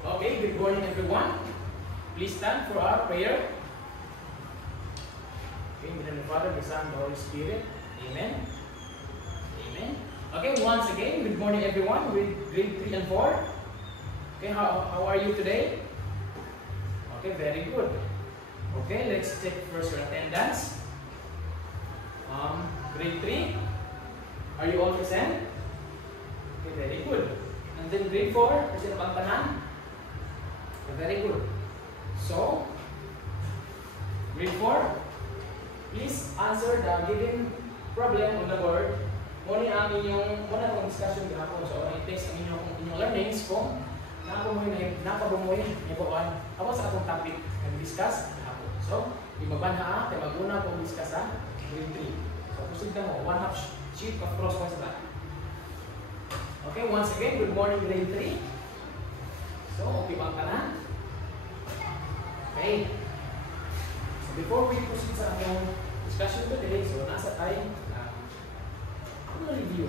Okay, good morning everyone. Please stand for our prayer. Okay, in the name of the Father, the Son, and the Holy Spirit. Amen. Amen. Okay, once again, good morning everyone with grade 3 and 4. Okay, how are you today? Okay, very good. Okay, let's check first your attendance. Grade 3, are you all present? Okay, very good. And then grade 4, present bang tanan? Okay, very good. So, grade 4, please answer the given problem on the board. Muna ang inyong discussion gahapon. So, i-test ang inyong learnings kung nakabumoy ibuan ako sa atong topic nag-discuss gahapon. So, imabanha kay maguna kong discuss sa grade 3. So, proceed na mo. 1/2 sheet of crosswise na. Okay, once again, good morning grade 3. So, okay bang tanan? Okay. So, before we proceed sa atong discussion today, so nasa tayo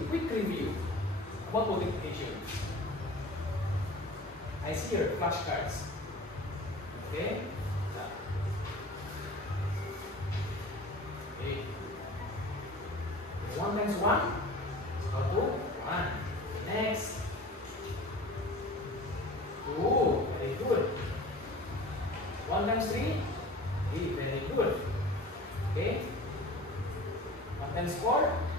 quick review about multiplication. I see your flashcards. Okay? Okay. 1 times 1 is equal to 1. Next. 2. Very good. 1 times 3. 3. Very good. Okay? 1 times 4.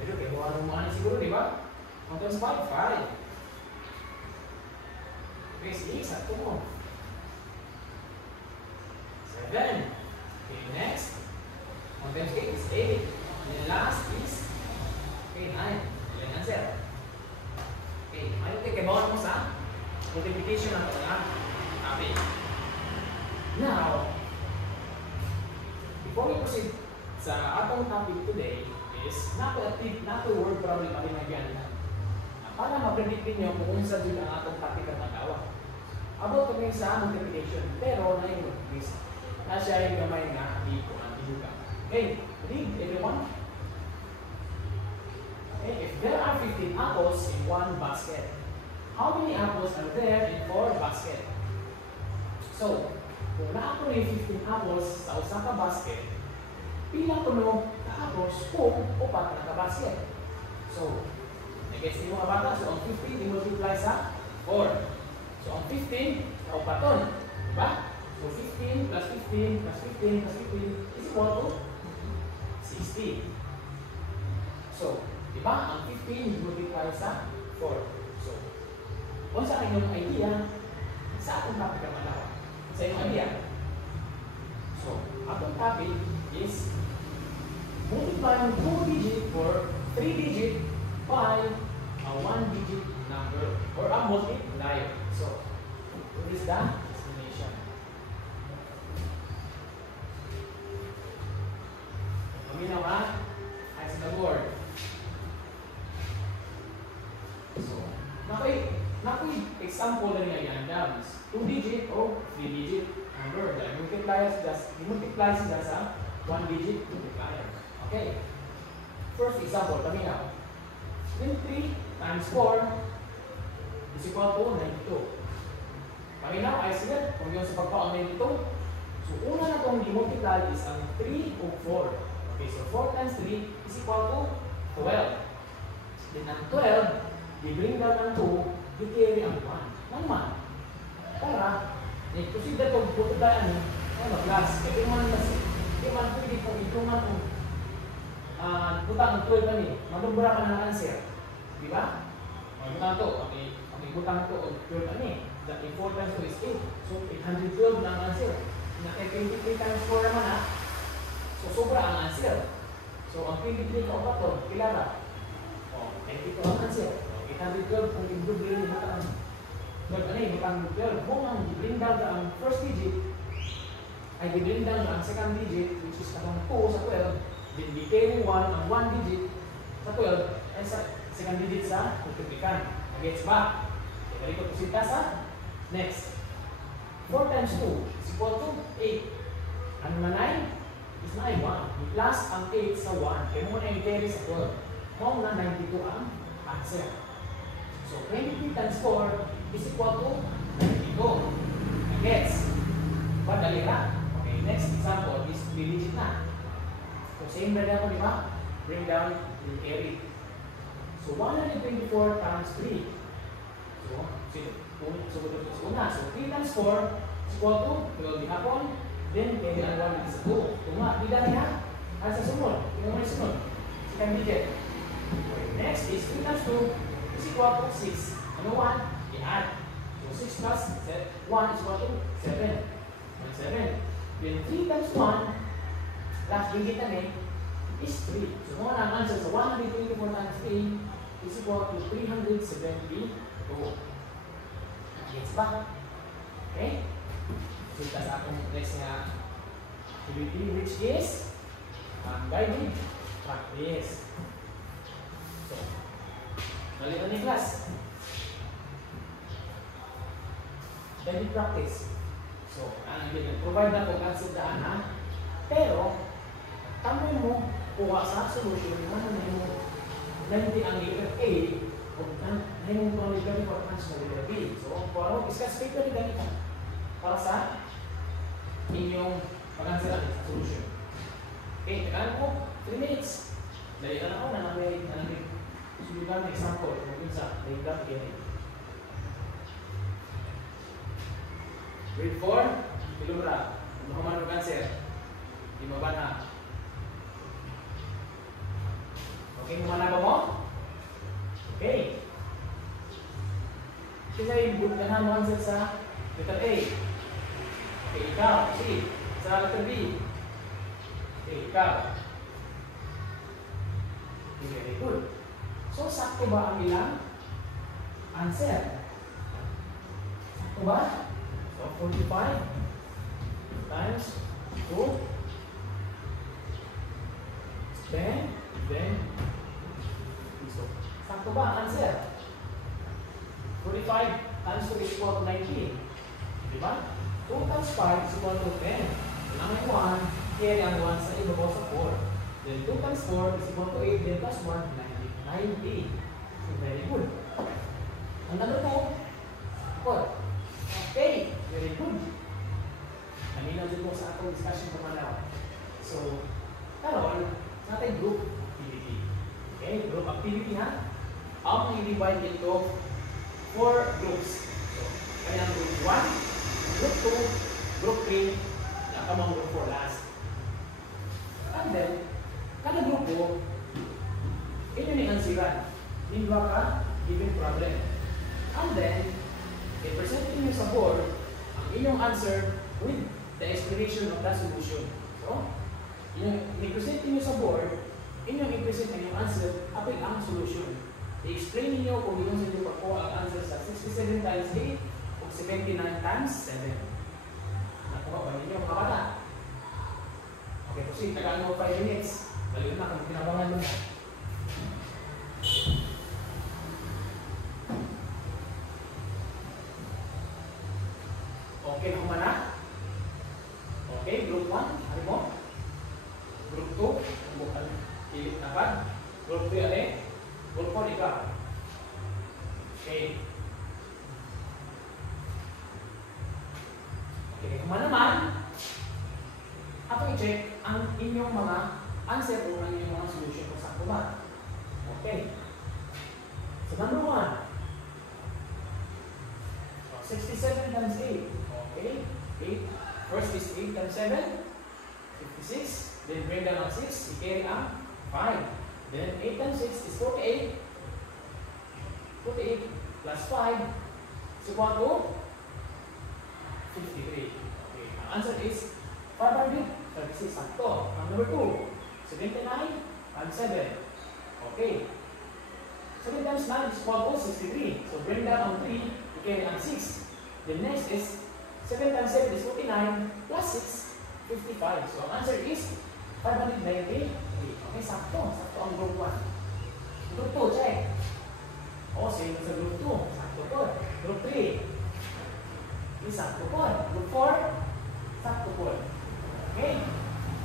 Pero kaya buwan siguro, di ba? 1 times 5, 5. Okay, 6, sakto mo. 7. Okay, next. 1 times 8 is 8. And the last is, okay, 9. Yan answer. Okay, ayaw kaya bawat mo sa multiplication ng topic. Now, before we proceed sa atong topic today, is nato word problem ang ginagawa na. Para ma-predict niyo kung unsa jud ang atong topic ang magawa. About kami sa multiplication, pero na yung list. Na siya ay gamay nga di ko ang tinuga. Okay, read everyone. Okay, if there are 15 apples in one basket, how many apples are there in 4 baskets? So, kung naa ko rin 15 apples sa usa ka basket, pila kuno apples kung upat na kabasket. So, nag-guess niyo mga bata, so ang 15 i-multiply sa 4. So, ang 15, kaupaton. Diba? So, 15 plus 15 plus 15 plus 15 is equal to 60. So, diba? Ang 15 i-multiply sa 4. So, kung sa inyong idea, sa atong topic ang malawa. Sa inyong idea. So, atong topic is multiplying 2 digit or 3 digit by a 1 digit number or a multiplier. So, what is the explanation? Paminaw ha? As the word. So, nakoy example na niya yan dams. 2 digit or 3 digit number. The multiply sila sa 1 digit multiplier. Okay. First example, kami now. 23 times 4 is equal to 92. Kami now, I said, kung yun sa pagpaang 92, so una na itong i-multiply is ang 3 o 4. Okay, so 4 times 3 is equal to 12. Then ang 12, i-bring down ang 2, i-carry ang 1. Naman. Para, i-proceed na itong multiply ano, mag-plus. Kaya man pwede kung ituman kung butang 12 na ni, manumbra ka ng answer. Di ba? Butang ito, butang ito, 12 na ni. That 4 times 2 is 8. So, 812 na ang answer. Naka-23 times 4 naman ha. So, sobra ang answer. So, ang 23 ka upat to, kilala. O, 22 ang answer. 812 kung i-double rin yung butang 12 na ni, butang 12. Kung ang i-bring down ang first digit, ay i-bring down ang second digit, which is katong 2 sa 12, then i-carry 1 ang 1 digit sa 12 and sa second digit sa multiplican. Nag-gets ba? Kaya ko pusita sa next. 4 times 2 is equal to 8. Ano na 9? Is 9, 1. I-plus ang 8 sa 1. Kaya mo na i-carry sa 12. Kung na 92 ang answer. So 23 times 4 is equal to Ito. Gets? Madali na. Okay, next example is 3 digit na. So same na ako, di ba? Bring down the carry. So 124 times 3. So, una. So 3 times 4 is equal to 12 hapon. Then, carry ang 1 is 2. Tuma, tidak niya. Ano sa sunod? Tingnan mo yung sunod. Second digit. Okay, next is 3 times 2 is equal to 6. Ano 1? I-add. So 6 plus 1 is equal to 7. 7. Then 3 times 1, last digit na is 3. So kung ang answer sa 124 times 3 is equal to 372. Gets ba? Okay? So ito sa akong next na activity which is guided practice. So, balik na ni class. Guided practice. So, provide na kung answer daan ha. Pero, tamo mo kuha sa solution na mo nanti ang letter A o na mo kung letter B for answer na letter B. So, kung discuss paper ni ganito para sa inyong pag-answer sa solution. Okay, tagaan mo 3 minutes. Dali na ako na namin sulitan na example kung sa letter A. Grade 4, Ilumra, Muhammad Cancer, di mabana. Okay, kumana ba mo? Okay. Sino yung ganahan mo answer sa letter A? Okay, ikaw. C. Sa letter B. Okay, ikaw. Okay, very good. So, sakto ba ang ilang answer? Sakto ba? So 45 times 2 then so sakto ba ang answer? 45 times 2 is equal to 19. Diba? 2 times 5 is equal to 10. Ang 1, carry ang 1 sa ibabaw sa 4. Then 2 times 4 is equal to 8. Then plus 1, 90. So very good. Ang number 2, 4. Okay, very good. Kanina din po sa atong discussion kumanaw. So, karon sa ating group activity. Okay, group activity ha. Ang i-divide into 4 groups. So, kaya group 1, group 2, group 3, nakamang group 4 last. And then, kada grupo, ito ni ansiran. Hindi ba ka given problem. And then, i-present niyo sa board ang inyong answer with the explanation of the solution. So, i-present niyo sa board, inyong i-present ang inyong answer apil ang solution. I-explain niyo kung inyong sa inyo pagkuha ang answer sa 67 times 8 o 79 times 7. Nakuha ba ninyo mga bata? Okay, proceed. Tagaan mo 5 minutes. Balik na kung pinabangan mo na. Okay, kumana? Okay, group 1, ano mo? Group 2, bukan pilit na ba? Group 3, ano? Group 4, ikaw. Okay. Okay, kumana naman, ako i-check ang inyong mga answer o ang inyong mga solution kung saan ba. Okay. So, number 1. 67 times 8. Okay, 8. First is 8 times 7, 56. Then bring down ang 6, i-carry ang 5. Then 8 times 6 is 48. 48 plus 5 is equal to 53. Okay, ang answer is 536. Sakto. Ang number 2, 79 times 7. Okay. 7 times 9 is equal to 63. So bring down ang 3, i-carry ang 6. The next is 7 times 7 is 49 plus 6, 55. So ang answer is 593. Okay, sakto. Sakto ang group 1. Group 2, check. O, same sa group 2. Sakto po. Group 3. Sakto po. Group 4. Sakto po. Okay.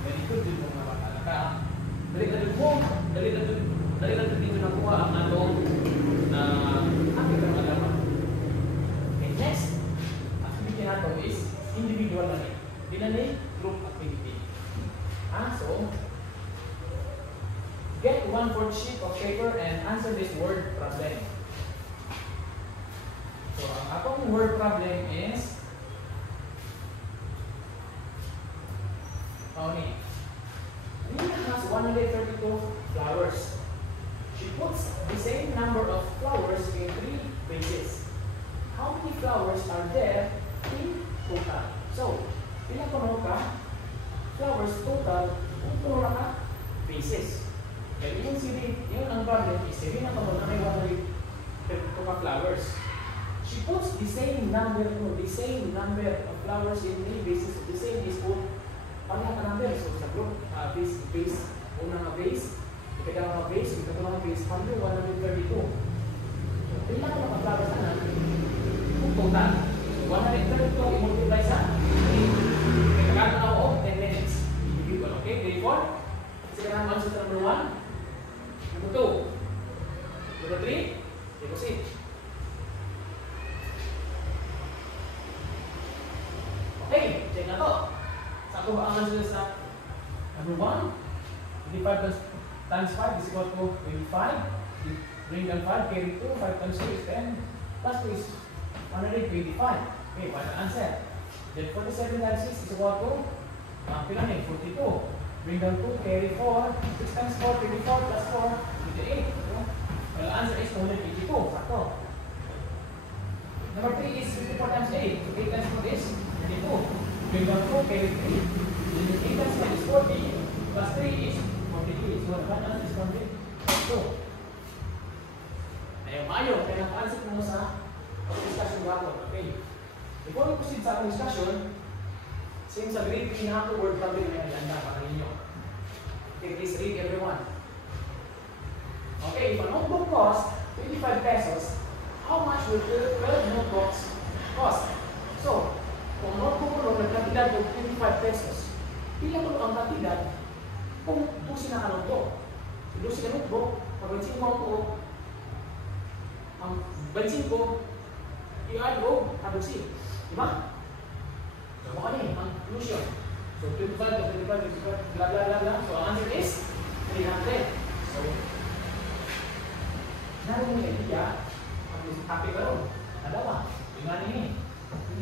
Very good din po mga bata. Dali-dali po. Dali-dali dito nakuha ang atong na ating kamalaman. Okay, next. Yan group activity. So, get 1/4 sheet of paper and answer this word problem. So, ang akong word problem is Nina has 132 flowers. She puts the same number of flowers in 3 vases. How many flowers are there in total? So, ilang puno ka flowers total kung puno ka vases. Kaya yun ang problem is sabihin na puno na may 132 flowers. She puts the same number of flowers in 3 vases. The same is put pareha ka number. So, sa group, vase, unang na vase, ikadang na vase, ikadang na vase, 132. So, ilang ka na flowers na total. 132 i-multiply sa 3. May kagano na ako 10 minutes. Okay, grade 4. Second answer sa number 1. Number 2. Number 3. Deposit. Okay, check na to. Sa ba ang answer sa number 1? 25 times 5 is equal to 25. Bring down 5, carry 2, 5 times 2 is 10. Plus 2 is 125. Okay, what's the answer? Then 47 times 6 is equal to 42. Bring down 2, carry 4. 6 times 4, 24 plus 4, 58. So, well, the answer is 282. Sakto. Number 3 is 54 times 8. So 8 times 4 is 22. Bring down 2, carry 3. Then 8 times 1 is 40. Plus 3 is 43. So the answer is 102. Ayaw maayo. Kaya naka-answer mo sa discussion natin. Okay. Before we proceed sa ating discussion, since sa grade 3 na word problem na naganda para ninyo. Okay, please read everyone. Okay, if a notebook costs 25 pesos, how much will 12 notebooks cost? So, kung notebook mo nagkatidad ng 25 pesos, pila mo ang katidad kung 12 na notebook. 12 na notebook, pag bensin mo ito, ang bensin ko, i-add o halusin. Diba? So, ano yun? Ang solution. So, 25, 25, blah, blah, blah, blah. So, ang answer is 300. So, naroon mo yung idea, ang happy ka ron. Dalawa. Yung ano yun?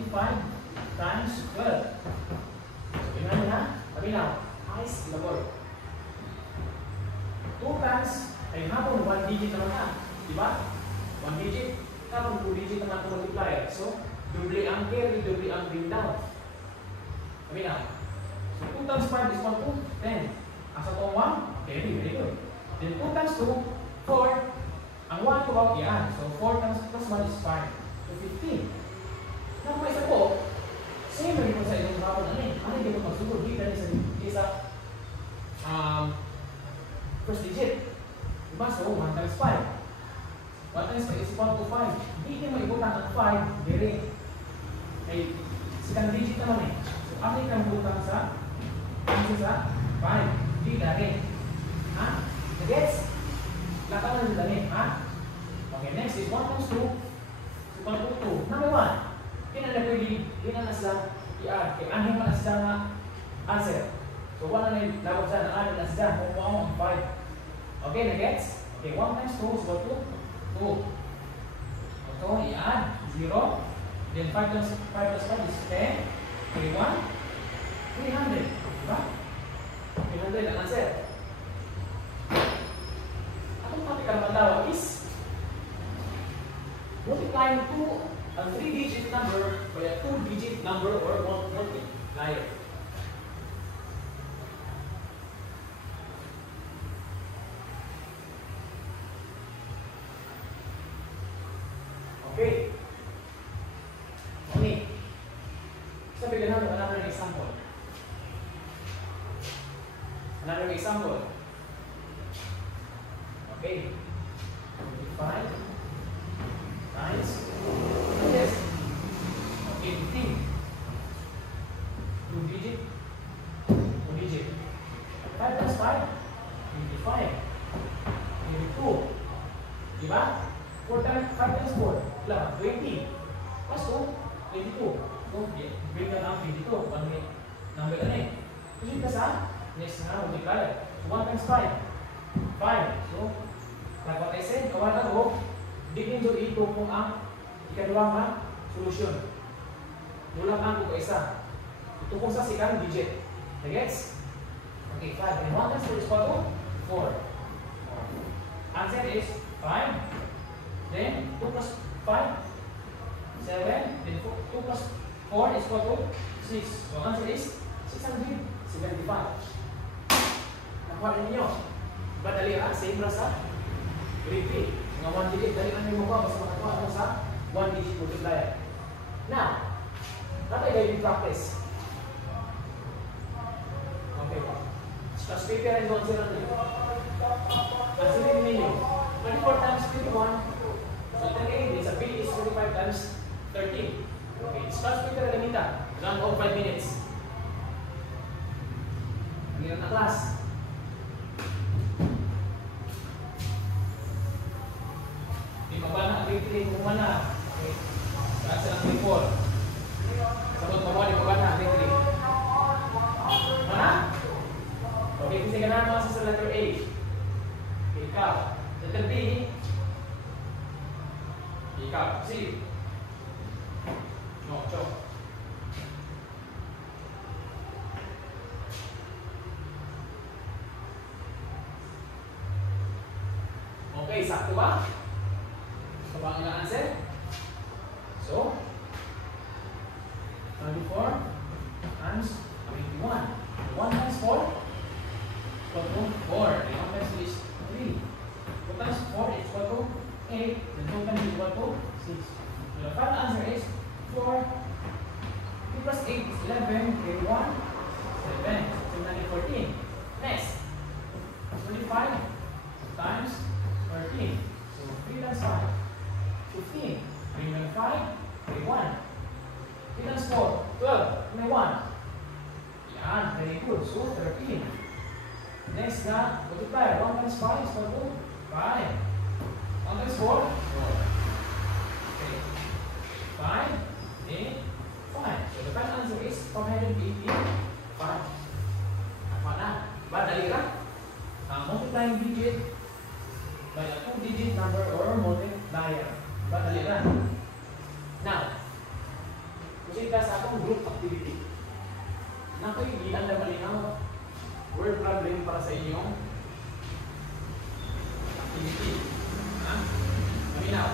25 times 12. So, yung ano na? Paminaw. Ice labor. 2 times, ay hapon, 1 digit naman na. Diba? 1 digit. Kapag 2 digit naman ang multiplier. So, doble ang carry, doble ang bring down. Kami na. So, 2 times 5 is 1 to 10. Asa itong 1? Carry, very good. Then 2 times 2, 4. Ang 1 ko ba? Yan. So, 4 times plus 1 is 5. So, 15. Now, kung isa po, same rin po sa inyong hapon. Ano yun? Ano yung magsugod? Dito isa first digit. Diba? So, 1 times 5. 1 times 5 is equal to 5. Hindi mo ibutang ang 5, direct. Ay, second digit naman eh. So, ano yung ibutang sa 5? Hindi direct. Ha? Gets? Lakaw na dali. Ha? Okay, next is 1 times 2 is equal to 2. Number 1. Kaya na pwede, yun na sila i-add. Kaya anin mo na sila nga answer. So, 1 na yung lawag sila, anin na sila. Kung ang 5. Okay, na-gets? Okay, 1 times 2 is equal to 2. So, i-add 0. Then 5 plus 5 is 10. Okay, 1. 300. Diba? 300 ang answer. Atong practical mandawa is multiplying 3-digit number by a 2-digit number or multiplier. Okay. Okay. So, bigyan natin another example. Another example. Okay. 25 times this. Okay, 15. 2 digit. 2 digit. 5 plus 5. 25. 22. Diba? 4 times 5 times 4. 20. Plus 2. 22. So, bring that down 22. 1 number ano eh. Proceed ka sa next na multiplier. So 1 times 5. 5. So, like what I said, a while ago, dipin do ito kung ang ikaduha nga solusyon. Nulang ang kung isa. Ito kung sa second digit. Gets? Okay, 5. And 1 times 4 is equal to 4. Answer is 5. Then 2 plus 5, 7. Then 2 plus 4 is equal to 6. So answer is 675. Nakuha ninyo. Badali ang same lang sa grade 3. Mga 1 digit. Dali ang may mukha. Basta makakuha ako sa 1 digit multiplier. Now, natay kayo yung practice. Okay po. Tapos paper and don't zero nyo. Consider ninyo. 24 times 21. So 38 is a B is 25 times 13. Okay. Discuss paper and gamita. Round of 5 minutes. Ang hirap na class. Di mabana. Grade 3 kung mana. Okay. Kasi ang grade 4. Sabot mo di mabana. Grade 3. Mana? Okay, kasi ganahan mo sa letter A. Ikaw. Letter B. Ikaw. C. No, chok. Okay, sakto ba? Ito ba ang ilang answer? So, 24 times 21. 1 times 4? Equal to 4. And 1 times 2 is 3. 2 times 4 is equal to 8. And 2 times is equal to 6. So the final answer is 4. 3 plus 8 is 11. 3, 1, 7. So 14. Next. 25 times 13. So 3 times 5. 15. 3 times 5. 3, 1. 3 times 4. 12. 3, 1. Yan. Very good. So 13. Next na, multiply. 1 times 5 is equal to 5. 1 times 4? 4. Okay. 5, 8, 5. So the final answer is 485. Apa na? Badali ka? Multiplying digit by a 2-digit number or multiplier. Badali ka? Now, proceed ka sa akong group activity. Nako'y ilan na malinaw word problem para sa inyong activity. Maminaw.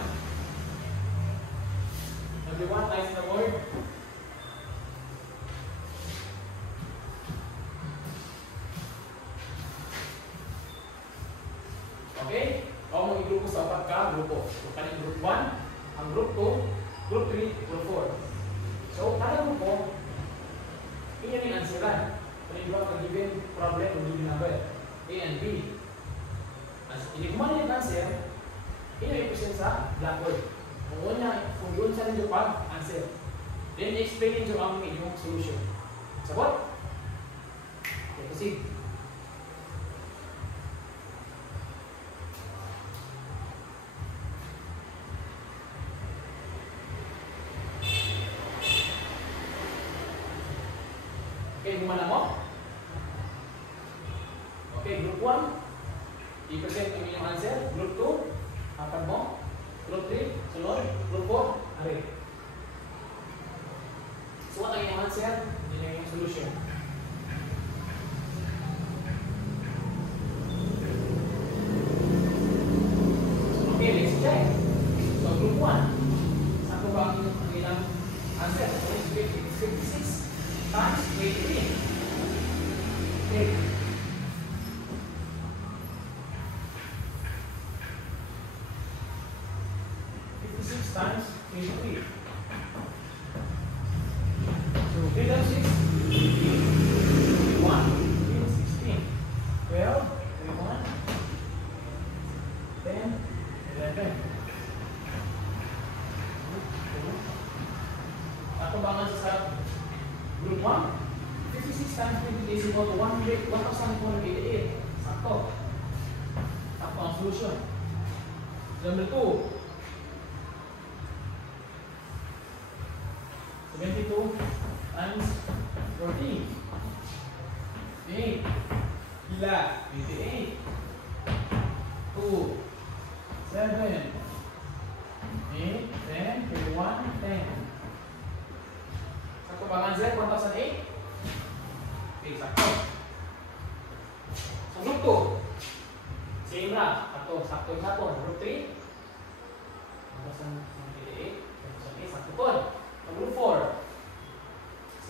Number 1, lies the word. Okay? O mong i-grupo sa upat ka, grupo. So, kanin group 1, ang group 2, group 3, group 4. So, kada grupo, iyan yung answeran. Kung yung ka given problem o given number, A and B. As hindi kumana yung answer, i-represent sa blackboard. Kung yun sa rin yung answer. Then, explain nyo ang inyong solution. Sabot? Okay, proceed. Okay, gumana mo? Okay, group 1, i-present ang inyong answer. Group 2, hapan mo. Group 3, sunod. Group 4, ari. So, what ang inyong answer? Yun ang inyong solution. Okay, let's check. So, group 1. Saan ko ba ang inyong answer? So, it's 56 times 23. Okay. 56 times 23. So 3 times 6, 1, 16, 12, 31, 10, 11. Ako ba nga sa group 1? 56 times 23 is equal to 1,488. Sakto. Sakto ang solution. Number 2. 72 times 14. 8. Gila. 28. 2. 7. 8. 10. 31. 10. Sakto ba ang answer? 1,008? Okay, sakto. Sa group 2. Same na. Sakto yung hapon. Group 3. 1,088. 1,008. Sakto po. Sa group 4.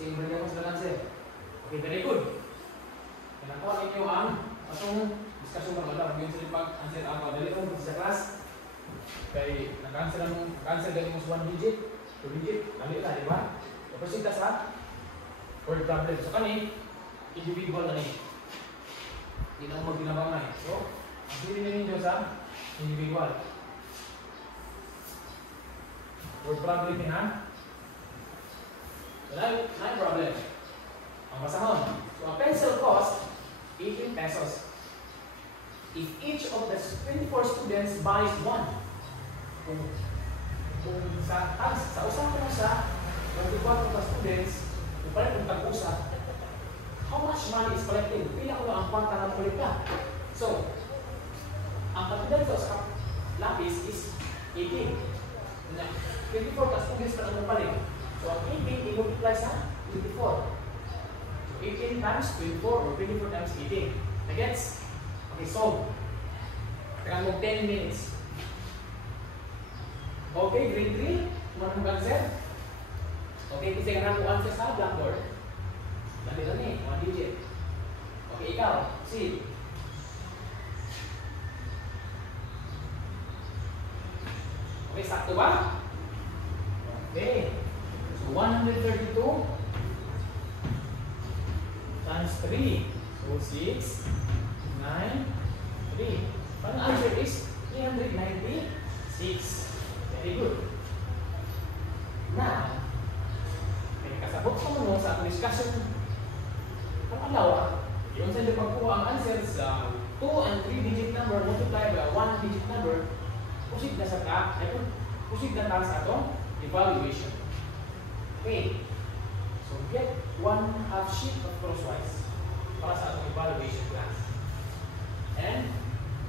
Same rin ako sa answer. Okay, very good. Kaya ninyo ang atong discussion ng alam. Yung sila pag-answer ang dali mo sa class. Kaya nag-answer galing mo sa 1 digit, 2 digit, dali ka, di ba? Tapos ita sa word problem. So kani, individual na niya. Hindi na mo magginabang na eh. So, hindi na ninyo sa individual. Word problem din ha? So, na problem. Ang basahon. So, a pencil costs 18 pesos. If each of the 24 students buys one, kung sa usapan mo sa 24 ka students, kung pala kung tag-usap, how much money is collected? Pila ko ang kwanta na kolekta. So, ang kantidad sa lapis is 18. 24 ka students na ang palit. So, ang 18, i-multiply sa 24. 18 times 24 or 24 times 18. Nagets? Okay, solve. Kaya mo 10 minutes. Okay, grade 3. Kumana mo answer? Okay, kasi ka na answer sa blackboard. Dami na ni, 1 digit. Okay, ikaw. See. Okay, sakto ba? Okay. So, 132 times 3. So, 6, 9, 3. Ang answer is 396. Very good. Now, may kasabot ko mo sa ating discussion. Ang alawa, yung sa pagkuha ang answer sa 2 and 3 digit number multiplied by 1 digit number, pusid na sa pusid na tayo sa itong evaluation. Okay. So, get 1/2 sheet of crosswise para sa itong evaluation class. And,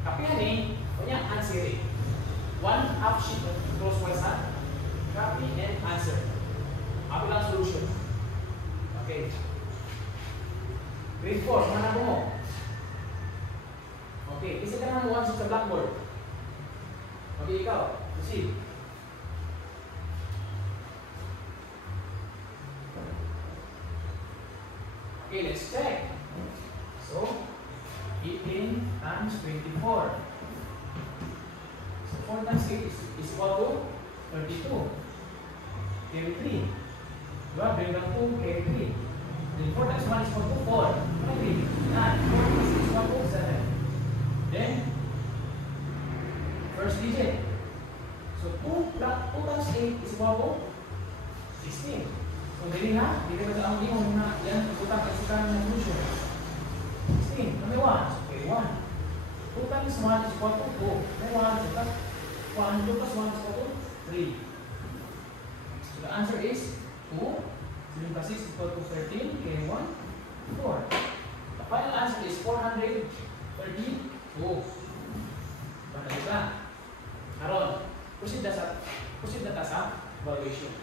kapihan eh, kanya answer eh. 1/2 sheet of crosswise ha? Copy and answer. Ako lang solution. Okay. Grade 4, mana mo? Okay, isa ka naman mo answer sa blackboard. Okay, ikaw. Proceed. Okay, let's check. So, 18 times 24. So, 4 times 8 is equal to 32. Carry 3. Diba? Bring down 2, carry 3. Then 4 times 1 is equal to 4. Okay. 9. 4 is equal to 7. Then, first digit. So, 2 times 8 is equal to 16. So, dili na, dili ka ang limong na yan, pagkutang kasikang ng solution. 16, may 1. Okay, 1. 2 times 1 is equal to 2. May 1, so that's 1, 2 plus 1 is equal to 3. So, the answer is 2. 3 plus 6 is equal to 13. Okay, 1, 4. The final answer is 432. Banda ka. Karon, proceed na sa evaluation.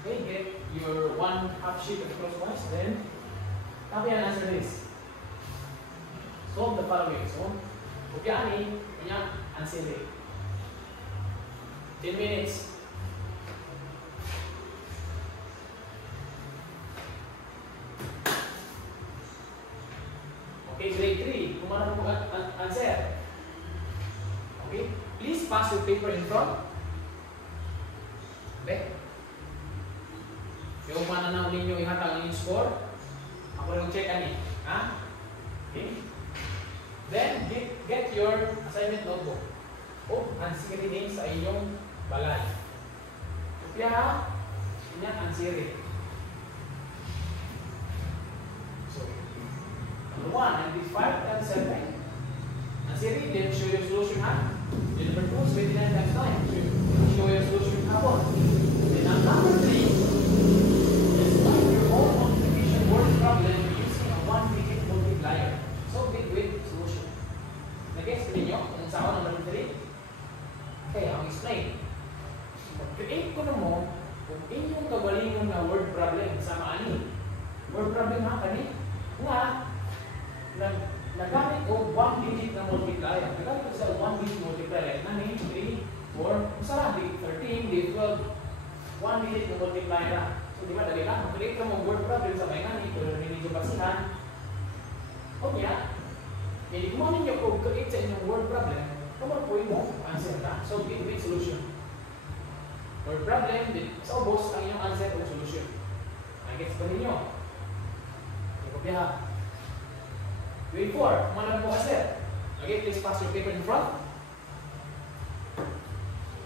Okay, get your 1/2 sheet of crosswise, then copy and answer this. Solve the following. So, upian ni, kanya answer it. 10 minutes. Okay, grade 3. Kumana mo answer. Okay, please pass your paper in front. Okay. Yung mananaw ninyo ihatag ang inyong score, ako lang check ani. Ha? Okay. Then, get your assignment notebook. O, answer name sa inyong balay. Kaya, inyong answer. So, number 1, and 5 times 7. Answer, then show your solution ha. Then number 2 is 29 times 9. Show your solution hapon. Then number 3, your own multiplication word ko na mo, kung inyong kagalingon na word problem sa maani. Word problem ha, kani? Nga, nagamit ko 1 digit na multiplier. Nagamit ko sa 1 digit multiplier. Nani, 3, 4, masarap, 13, 12. 1 digit na multiplier na. So, di ba, dali lang, mag-create ka mong word problem sa may ngani, pero hindi nyo basihan. Okay, ha? Hindi kung ninyo ko create sa inyong word problem, naman po yung answer na. So, big solution. Word problem, sa ubos ang inyong answer o solution. Nag-gets ba ninyo? Okay, ha? Grade 4, kumalan po answer. Okay, please pass your paper in front.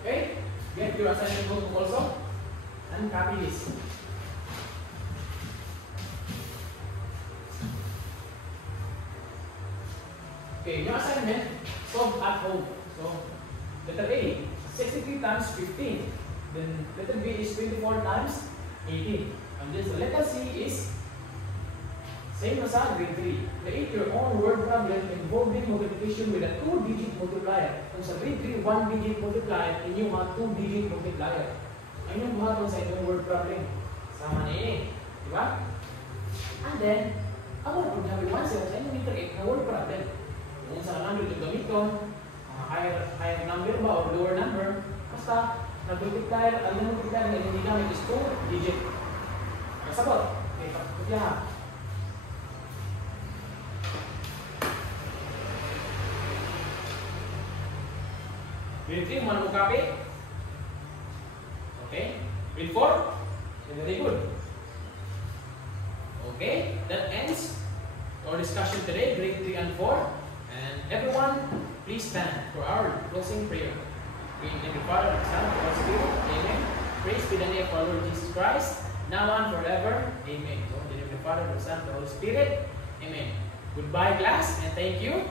Okay? Get your assignment book also. And copy this. Okay, your assignment, solve at home. So, letter A, 63 times 15. Then, letter B is 24 times 18. And then, the letter C is same as our grade 3. Create your own word problem involving multiplication with a 2-digit multiplier. Kung sa grade 3, 1-digit multiplier, inyong mga 2-digit multiplier. Ayun yung mga sa inyong word problem. Sama na yun. Diba? And then, ang word problem namin answer sa inyong create na word problem. Kung sa number ito gamiton, higher number ba or lower number, basta nag-multiplier, ang multiplier na hindi namin is 2-digit. Masabot. Okay, pagkakita ha. Grade 3, mana mo copy? Okay. Grade 4? Very good. Okay, that ends our discussion today, grade 3 and 4. And everyone, please stand for our closing prayer. In the name of the Father, and the Son, and the Holy Spirit. Amen. Praise be the name of our Lord Jesus Christ, now and forever. Amen. So, in the name of the Father, and the Son, and the Holy Spirit. Amen. Goodbye, class, and thank you.